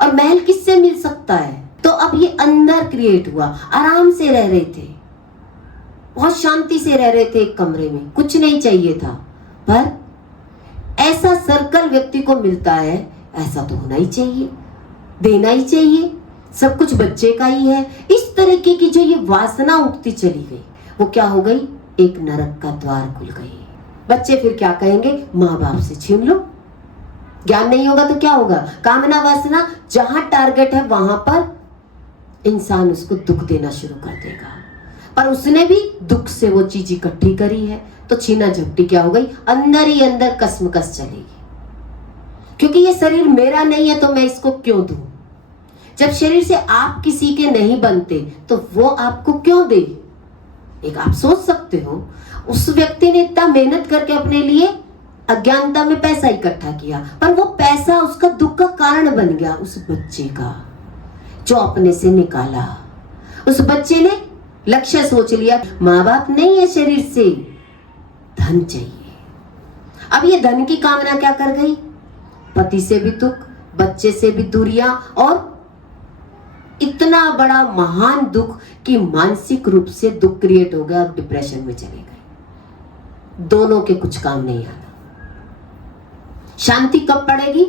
और महल किससे मिल सकता है? तो अब ये अंदर क्रिएट हुआ। आराम से रह रहे थे, बहुत शांति से रह रहे थे एक कमरे में, कुछ नहीं चाहिए था, पर ऐसा सर्कल व्यक्ति को मिलता है, ऐसा तो होना ही चाहिए, देना ही चाहिए, सब कुछ बच्चे का ही है। इस तरीके की जो ये वासना उठती चली गई, वो क्या हो गई? एक नरक का द्वार खुल गई। बच्चे फिर क्या कहेंगे? माँ बाप से छीन लो। ज्ञान नहीं होगा तो क्या होगा? कामना वासना जहां टारगेट है वहां पर इंसान उसको दुख देना शुरू कर देगा। पर उसने भी दुख से वो चीज इकट्ठी करी है, तो छीना झपटी क्या हो गई? अंदर ही अंदर कसमकस चलेगी, क्योंकि ये शरीर मेरा नहीं है तो मैं इसको क्यों दूं? जब शरीर से आप किसी के नहीं बनते तो वो आपको क्यों दे? एक आप सोच सकते हो, उस व्यक्ति ने इतना मेहनत करके अपने लिए अज्ञानता में पैसा इकट्ठा किया, पर वो पैसा उसका दुख का कारण बन गया उस बच्चे का जो अपने से निकाला। उस बच्चे ने लक्ष्य सोच लिया, माँ बाप नहीं है शरीर से, धन चाहिए। अब ये धन की कामना क्या कर गई, पति से भी दुख, बच्चे से भी दूरियां, और इतना बड़ा महान दुख कि मानसिक रूप से दुख क्रिएट हो गया और डिप्रेशन में चले गए। दोनों के कुछ काम नहीं आना। शांति कब पड़ेगी,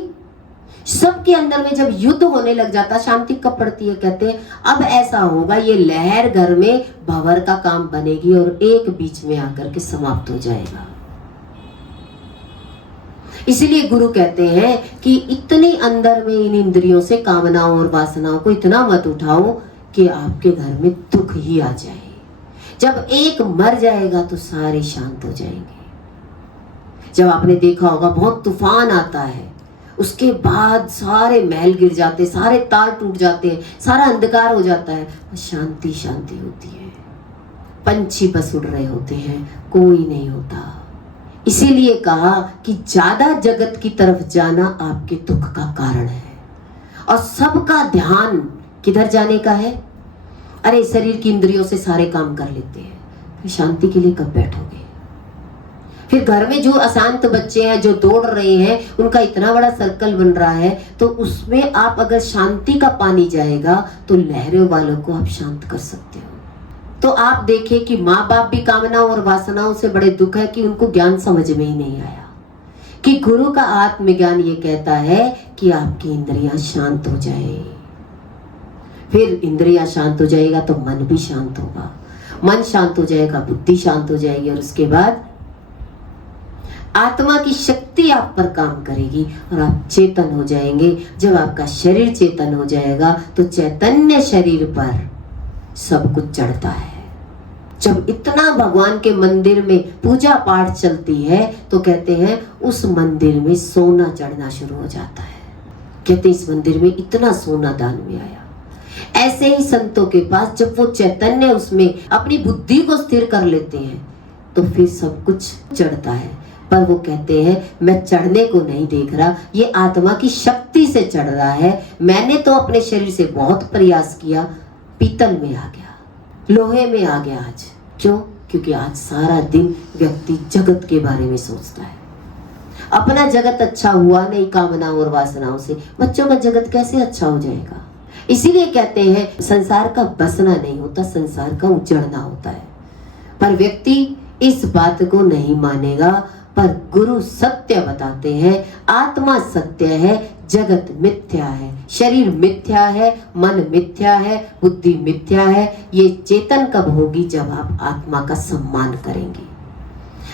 सबके अंदर में जब युद्ध होने लग जाता, शांति कब पड़ती है, कहते हैं अब ऐसा होगा ये लहर घर में भंवर का काम बनेगी और एक बीच में आकर के समाप्त हो जाएगा। इसलिए गुरु कहते हैं कि इतने अंदर में इन इंद्रियों से कामनाओं और वासनाओं को इतना मत उठाओ कि आपके घर में दुख ही आ जाए। जब एक मर जाएगा तो सारे शांत हो जाएंगे। जब आपने देखा होगा बहुत तूफान आता है, उसके बाद सारे महल गिर जाते, सारे तार टूट जाते हैं, सारा अंधकार हो जाता है, शांति शांति होती है। पंछी बस उड़ रहे होते हैं, कोई नहीं होता। इसीलिए कहा कि ज्यादा जगत की तरफ जाना आपके दुख का कारण है। और सबका ध्यान किधर जाने का है, अरे शरीर की इंद्रियों से सारे काम कर लेते हैं, फिर शांति के लिए कब बैठोगे। फिर घर में जो अशांत बच्चे हैं, जो दौड़ रहे हैं, उनका इतना बड़ा सर्कल बन रहा है, तो उसमें आप अगर शांति का पानी जाएगा तो लहरों वालों को आप शांत कर सकते हो। तो आप देखें कि माँ बाप भी कामनाओं और वासनाओं से बड़े दुख है कि उनको ज्ञान समझ में ही नहीं आया। कि गुरु का आत्मज्ञान ये कहता है कि आपकी इंद्रियां शांत हो जाए। फिर इंद्रियां शांत हो जाएगा तो मन भी शांत होगा, मन शांत हो जाएगा, बुद्धि शांत हो जाएगी, और उसके बाद आत्मा की शक्ति आप पर काम करेगी और आप चेतन हो जाएंगे। जब आपका शरीर चेतन हो जाएगा तो चैतन्य शरीर पर सब कुछ चढ़ता है। जब इतना भगवान के मंदिर में पूजा पाठ चलती है तो कहते हैं उस मंदिर में सोना चढ़ना शुरू हो जाता है। कहते हैं इस मंदिर में इतना सोना दान में आया। ऐसे ही संतों के पास जब वो चैतन्य उसमें अपनी बुद्धि को स्थिर कर लेते हैं तो फिर सब कुछ चढ़ता है। पर वो कहते हैं मैं चढ़ने को नहीं देख रहा, ये आत्मा की शक्ति से चढ़ रहा है। मैंने तो अपने शरीर से बहुत प्रयास किया, पीतल में आ गया, लोहे में आ गया आज। क्यों? क्योंकि आज सारा दिन व्यक्ति जगत के बारे में सोचता है। अपना जगत अच्छा हुआ नहीं कामनाओं और वासनाओं से, बच्चों का जगत कैसे अच्छा हो जाएगा। इसीलिए कहते हैं संसार का बसना नहीं होता, संसार का उजड़ना होता है। पर व्यक्ति इस बात को नहीं मानेगा। पर गुरु सत्य बताते हैं, आत्मा सत्य है, जगत मिथ्या है, शरीर मिथ्या है, मन मिथ्या है, बुद्धि मिथ्या है। ये चेतन कब होगी, जब आप आत्मा का सम्मान करेंगे।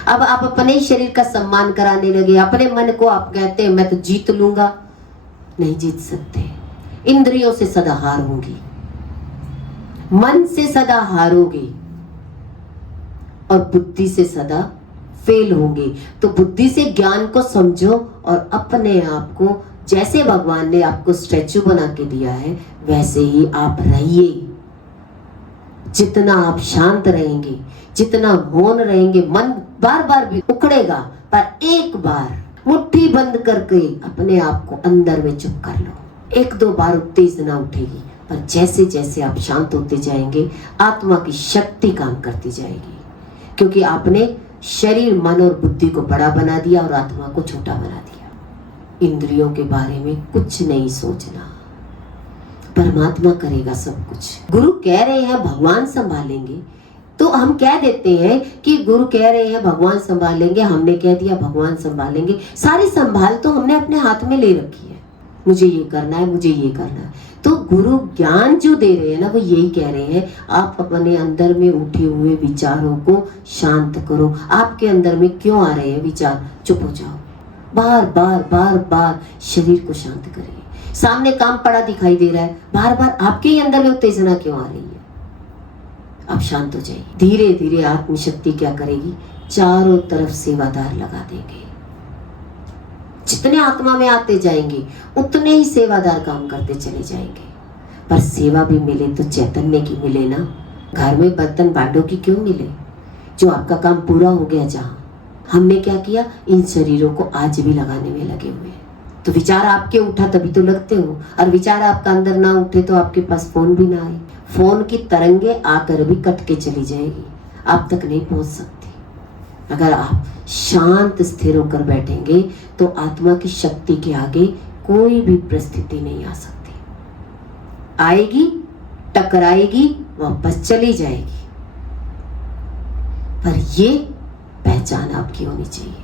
अब आप अपने ही शरीर का सम्मान कराने लगे, अपने मन को आप कहते हैं मैं तो जीत लूंगा, नहीं जीत सकते। इंद्रियों से सदा हार होगी, मन से सदा हारोगे और बुद्धि से सदा फेल होंगे। तो बुद्धि से ज्ञान को समझो और अपने आप को जैसे भगवान ने आपको स्टैचू बना के दिया है वैसे ही आप रहिए। जितना आप शांत रहेंगे, जितना मौन रहेंगे, मन बार बार भी उकड़ेगा, पर एक बार मुट्ठी बंद करके अपने आप को अंदर में चुप कर लो। एक दो बार उत्तेजना उठेगी, पर जैसे जैसे आप शांत होते जाएंगे आत्मा की शक्ति काम करती जाएगी। क्योंकि आपने शरीर, मन और बुद्धि को बड़ा बना दिया और आत्मा को छोटा बना दिया। इंद्रियों के बारे में कुछ नहीं सोचना, परमात्मा करेगा सब कुछ। गुरु कह रहे हैं भगवान संभालेंगे, तो हम कह देते हैं कि गुरु कह रहे हैं भगवान संभालेंगे, हमने कह दिया भगवान संभालेंगे। सारी संभाल तो हमने अपने हाथ में ले रखी है, मुझे ये करना है, मुझे ये करना है। तो गुरु ज्ञान जो दे रहे हैं ना, वो यही कह रहे हैं आप अपने अंदर में उठे हुए विचारों को शांत करो। आपके अंदर में क्यों आ रहे हैं विचार, चुप हो जाओ। बार बार बार बार शरीर को शांत करिए। सामने काम पड़ा दिखाई दे रहा है, बार बार आपके ही अंदर में उत्तेजना क्यों आ रही है, आप शांत हो जाइए। धीरे धीरे आत्मशक्ति क्या करेगी, चारों तरफ सेवादार लगा देंगे। जितने आत्मा में आते जाएंगे उतने ही सेवादार काम करते चले जाएंगे। पर सेवा भी मिले तो चैतन्य की मिले ना। घर में बर्तन बांटो की क्यों मिले, जो आपका काम पूरा हो गया जहां हमने क्या किया, इन शरीरों को आज भी लगाने में लगे हुए हैं। तो विचार आपके उठा तभी तो लगते हो, और विचार आपका अंदर ना उठे तो आपके पास फोन भी ना आए। फोन की तरंगे आकर भी कट के चली जाएगी, आप तक नहीं पहुंच सकती। अगर आप शांत स्थिर होकर बैठेंगे तो आत्मा की शक्ति के आगे कोई भी परिस्थिति नहीं आ सकती। आएगी, टकराएगी, वापस चली जाएगी, पर ये पहचान आपकी होनी चाहिए।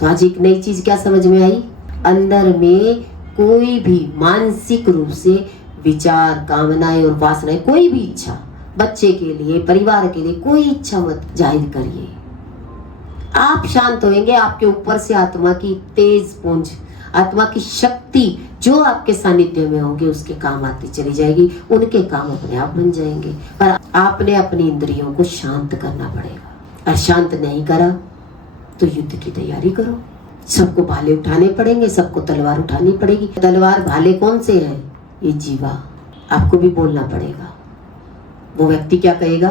तो आज एक नई चीज क्या समझ में आई, अंदर में कोई भी मानसिक रूप से विचार, कामनाएं और वासनाएं, कोई भी इच्छा, बच्चे के लिए, परिवार के लिए कोई इच्छा मत जाहिर करिए। आप शांत होंगे, आपके ऊपर से आत्मा की तेज पूंज, आत्मा की शक्ति जो आपके सानिध्य में होंगे उसके काम आती चली जाएगी, उनके काम अपने आप बन जाएंगे। पर आपने अपनी इंद्रियों को शांत करना पड़ेगा, और शांत नहीं करा तो युद्ध की तैयारी करो। सबको भाले उठाने पड़ेंगे, सबको तलवार उठानी पड़ेगी। तलवार भाले कौन से हैं, ये जीवा। आपको भी बोलना पड़ेगा। वो व्यक्ति क्या कहेगा,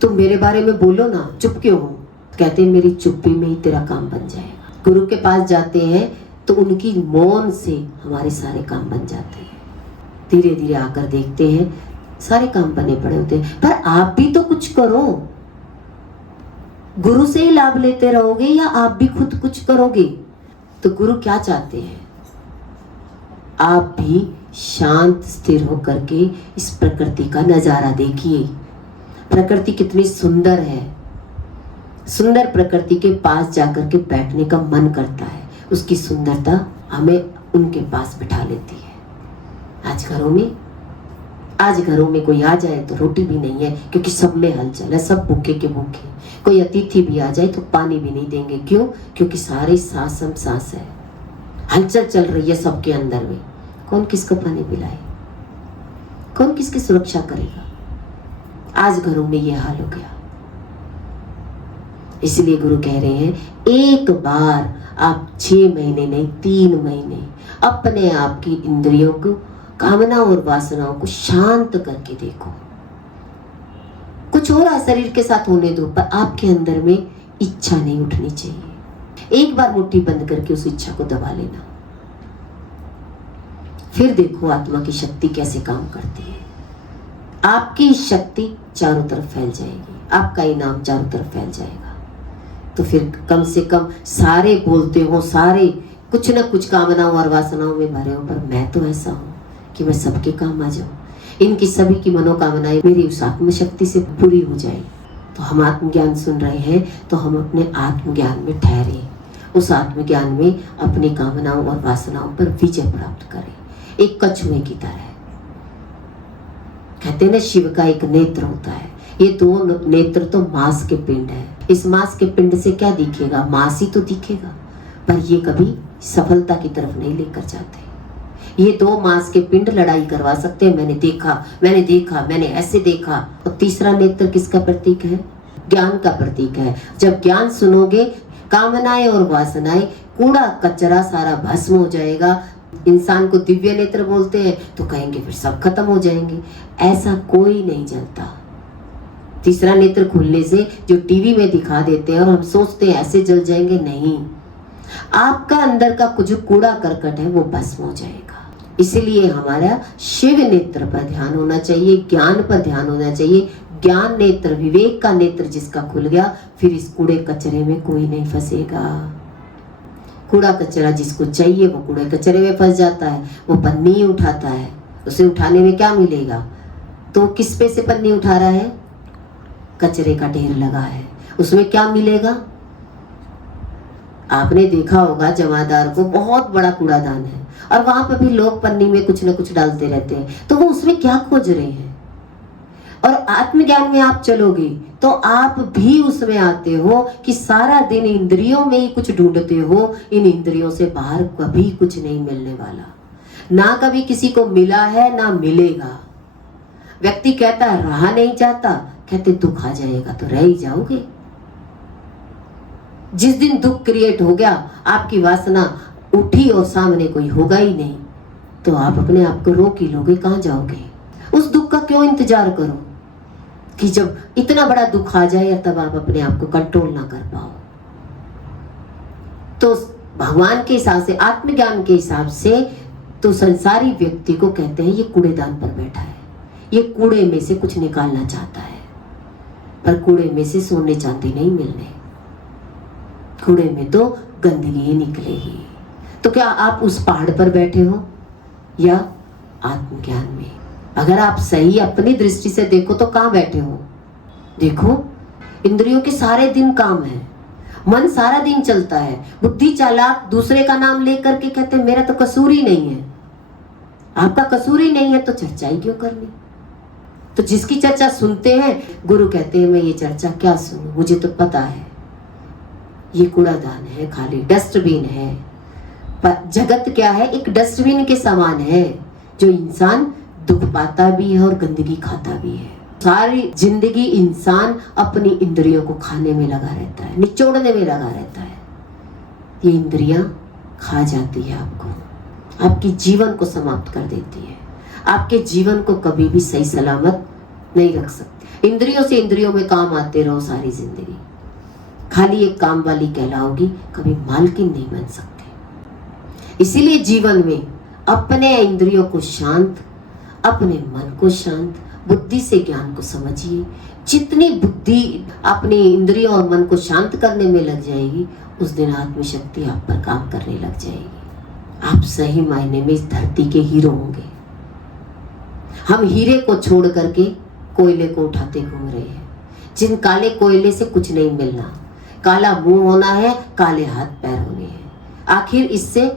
तुम मेरे बारे में बोलो ना, चुप क्यों हो। कहते हैं मेरी चुप्पी में ही तेरा काम बन जाएगा। गुरु के पास जाते हैं तो उनकी मौन से हमारे सारे काम बन जाते हैं। धीरे धीरे आकर देखते हैं सारे काम बने पड़े होते हैं। पर आप भी तो कुछ करो। गुरु से ही लाभ लेते रहोगे या आप भी खुद कुछ करोगे। तो गुरु क्या चाहते हैं, आप भी शांत स्थिर होकर के इस प्रकृति का नजारा देखिए। प्रकृति कितनी सुंदर है। सुंदर प्रकृति के पास जाकर के बैठने का मन करता है। उसकी सुंदरता हमें उनके पास बिठा लेती है। आज घरों में कोई आ जाए तो रोटी भी नहीं है, क्योंकि सब में हलचल है, सब भूखे के भूखे। कोई अतिथि भी आ जाए तो पानी भी नहीं देंगे। क्यों? क्योंकि सारे सांस हम सांस है, हलचल चल रही है सबके अंदर में। कौन किसको पानी पिलाए, कौन किसकी सुरक्षा करेगा। आज घरों में ये हाल हो गया। इसलिए गुरु कह रहे हैं, एक बार आप 6 महीने नहीं 3 महीने अपने आप की इंद्रियों को, कामना और वासनाओं को शांत करके देखो। कुछ हो रहा है शरीर के साथ होने दो, पर आपके अंदर में इच्छा नहीं उठनी चाहिए। एक बार मुट्ठी बंद करके उस इच्छा को दबा लेना, फिर देखो आत्मा की शक्ति कैसे काम करती है। आपकी शक्ति चारों तरफ फैल जाएगी, आपका इनाम चारों तरफ फैल जाएगा। तो फिर कम से कम सारे बोलते हो, सारे कुछ न कुछ कामनाओं और वासनाओं में भरे हो, पर मैं तो ऐसा हूं कि मैं सबके काम आ जाऊं। इनकी सभी की मनोकामनाएं मेरी उस आत्मशक्ति से पूरी हो जाए। तो हम आत्मज्ञान सुन रहे हैं तो हम अपने आत्मज्ञान में ठहरे, उस आत्मज्ञान में अपनी कामनाओं और वासनाओं पर विजय प्राप्त करें, एक कछुए की तरह। कहते हैं ना, शिव का एक नेत्र होता है। ये 2 नेत्र तो मांस के पिंड है। इस मांस के पिंड से क्या दिखेगा, मांस ही तो दिखेगा, पर ये कभी सफलता की तरफ नहीं लेकर जाते। ये 2 मांस के पिंड लड़ाई करवा सकते हैं, मैंने देखा, मैंने ऐसे देखा। और तीसरा नेत्र किसका प्रतीक है, ज्ञान का प्रतीक है। जब ज्ञान सुनोगे, कामनाएं और वासनाएं, कूड़ा कचरा सारा भस्म हो जाएगा। इंसान को दिव्य नेत्र बोलते हैं तो कहेंगे फिर सब खत्म हो जाएंगे। ऐसा कोई नहीं जलता। तीसरा नेत्र खुलने से जो टीवी में दिखा देते हैं और हम सोचते हैं ऐसे जल जाएंगे, नहीं, आपका अंदर का कुछ कूड़ा करकट है वो भस्म हो जाएगा। इसलिए हमारा शिव नेत्र पर ध्यान होना चाहिए, ज्ञान पर ध्यान होना चाहिए। ज्ञान नेत्र, विवेक का नेत्र जिसका खुल गया, फिर इस कूड़े कचरे में कोई नहीं फंसेगा। कूड़ा कचरा जिसको चाहिए वो कूड़े कचरे में फंस जाता है, वो पन्नी उठाता है। उसे उठाने में क्या मिलेगा, तो किस पे से पन्नी उठा रहा है, कचरे का ढेर लगा है, उसमें क्या मिलेगा। आपने देखा होगा जमादार को बहुत बड़ा कूड़ादान है और वहां पर भी लोग पन्नी में कुछ न कुछ डालते रहते हैं, तो वो उसमें क्या खोज रहे हैं। और आत्मज्ञान में आप चलोगे तो आप भी उसमें आते हो कि सारा दिन इंद्रियों में ही कुछ ढूंढते हो। इन इंद्रियों से बाहर कभी कुछ नहीं मिलने वाला, ना कभी किसी को मिला है ना मिलेगा। व्यक्ति कहता है रहा नहीं जाता, कहते दुख आ जाएगा तो रह ही जाओगे। जिस दिन दुख क्रिएट हो गया, आपकी वासना उठी और सामने कोई होगा ही नहीं, तो आप अपने आप को रोक ही लोगे, कहां जाओगे। उस दुख का क्यों इंतजार करो। कि जब इतना बड़ा दुख आ जाए और तब आप अपने आप को कंट्रोल ना कर पाओ। तो भगवान के हिसाब से, आत्मज्ञान के हिसाब से तो संसारी व्यक्ति को कहते हैं ये कूड़ेदान पर बैठा है, ये कूड़े में से कुछ निकालना चाहता है, पर कूड़े में से सोने चांदी नहीं मिलने, कूड़े में तो गंदगी ही निकलेगी। तो क्या आप उस पहाड़ पर बैठे हो या आत्मज्ञान में? अगर आप सही अपनी दृष्टि से देखो तो कहाँ बैठे हो? देखो, इंद्रियों के सारे दिन काम है, मन सारा दिन चलता है, बुद्धि चालाक दूसरे का नाम लेकर के कहते मेरा तो कसूर ही नहीं है। आपका कसूर ही नहीं है तो चर्चा ही क्यों करनी? तो जिसकी चर्चा सुनते हैं, गुरु कहते हैं मैं ये चर्चा क्या सुनूं, मुझे तो पता है ये कूड़ादान है, खाली डस्टबिन है। पर जगत क्या है? एक डस्टबिन के समान है, जो इंसान दुख पाता भी है और गंदगी खाता भी है। सारी जिंदगी इंसान अपनी इंद्रियों को खाने में लगा रहता है, निचोड़ने में लगा रहता है। ये इंद्रियां खा जाती है आपको, आपकी जीवन को समाप्त कर देती है, आपके जीवन को कभी भी सही सलामत नहीं रख सकती। इंद्रियों से इंद्रियों में काम आते रहो सारी जिंदगी, खाली एक काम वाली कहलाओगी, कभी मालकिन नहीं बन सकते। इसीलिए जीवन में अपने इंद्रियों को शांत, अपने मन को शांत, बुद्धि से ज्ञान को समझिए। जितनी बुद्धि अपनी इंद्रियों और मन को शांत करने में लग जाएगी, उस दिन आत्मशक्ति आप पर काम करने लग जाएगी। आप सही मायने में इस धरती के हीरो होंगे। हम हीरे को छोड़ करके कोयले को उठाते घूम रहे हैं, जिन काले कोयले से कुछ नहीं मिलना, काला मुंह होना है, काले हाथ पैर होने हैं। आखिर इससे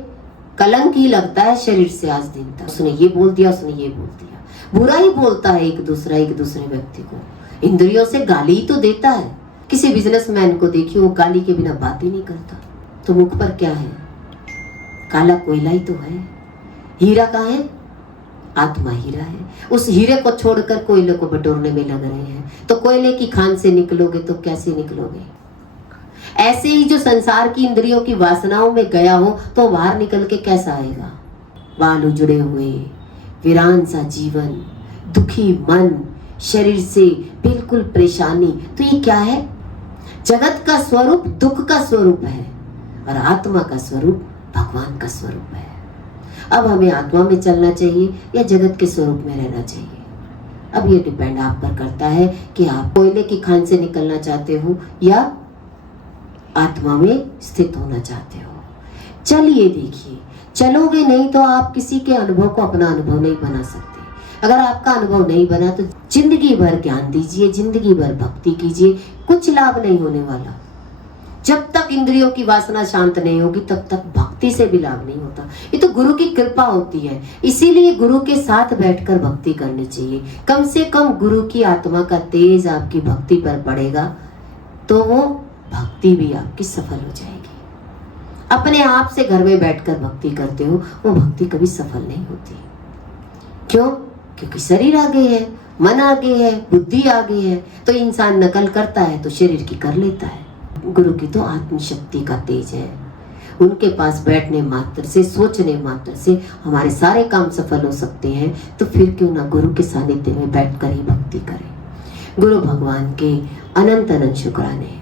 कलंक ही लगता है शरीर से आज दिन तक। उसने ये बोल दिया, उसने ये बोल दिया, बुरा ही बोलता है एक दूसरे व्यक्ति को। इंद्रियों से गाली ही तो देता है। किसी बिजनेसमैन को देखिए, वो गाली के बिना बात ही नहीं करता। तो मुख पर क्या है? काला कोयला ही तो है। हीरा कहाँ है? आत्मा हीरा है। उस हीरे को छोड़कर कोयले को बटोरने में लग रहे हैं। तो कोयले की खान से निकलोगे तो कैसे निकलोगे? ऐसे ही जो संसार की इंद्रियों की वासनाओं में गया हो तो बाहर निकल के कैसा आएगा? बाल उजड़े हुए, वीरान सा जीवन, दुखी मन, शरीर से बिल्कुल परेशानी। तो ये क्या है? जगत का स्वरूप दुख का स्वरूप है और आत्मा का स्वरूप भगवान का स्वरूप है। अब हमें आत्मा में चलना चाहिए या जगत के स्वरूप में रहना चाहिए? अब ये डिपेंड आप पर करता है कि आप कोयले की खान से निकलना चाहते हो या आत्मा में स्थित होना चाहते हो। चलिए देखिए, चलोगे नहीं तो आप किसी के अनुभव को अपना अनुभव नहीं बना सकते। अगर आपका अनुभव नहीं बना तो जिंदगी भर ज्ञान दीजिए, जिंदगी भर भक्ति कीजिए, कुछ लाभ नहीं होने वाला। जब तक इंद्रियों की वासना शांत नहीं होगी तब तक भक्ति से भी लाभ नहीं होता। ये तो गुरु की कृपा होती है। इसीलिए गुरु के साथ बैठकर भक्ति करनी चाहिए। कम से कम गुरु की आत्मा का तेज आपकी भक्ति पर पड़ेगा तो वो भक्ति भी आपकी सफल हो जाएगी। अपने आप से घर में बैठकर भक्ति करते हो, वो भक्ति कभी सफल नहीं होती। क्यों? क्योंकि शरीर आगे है, मन आगे है, बुद्धि आगे है। तो इंसान नकल करता है तो शरीर की कर लेता है। गुरु की तो आत्मशक्ति का तेज है। उनके पास बैठने मात्र से, सोचने मात्र से हमारे सारे काम सफल हो सकते हैं। तो फिर क्यों ना गुरु के सानिध्य में बैठकर ही भक्ति करें। गुरु भगवान के अनंत अनंत शुक्राने।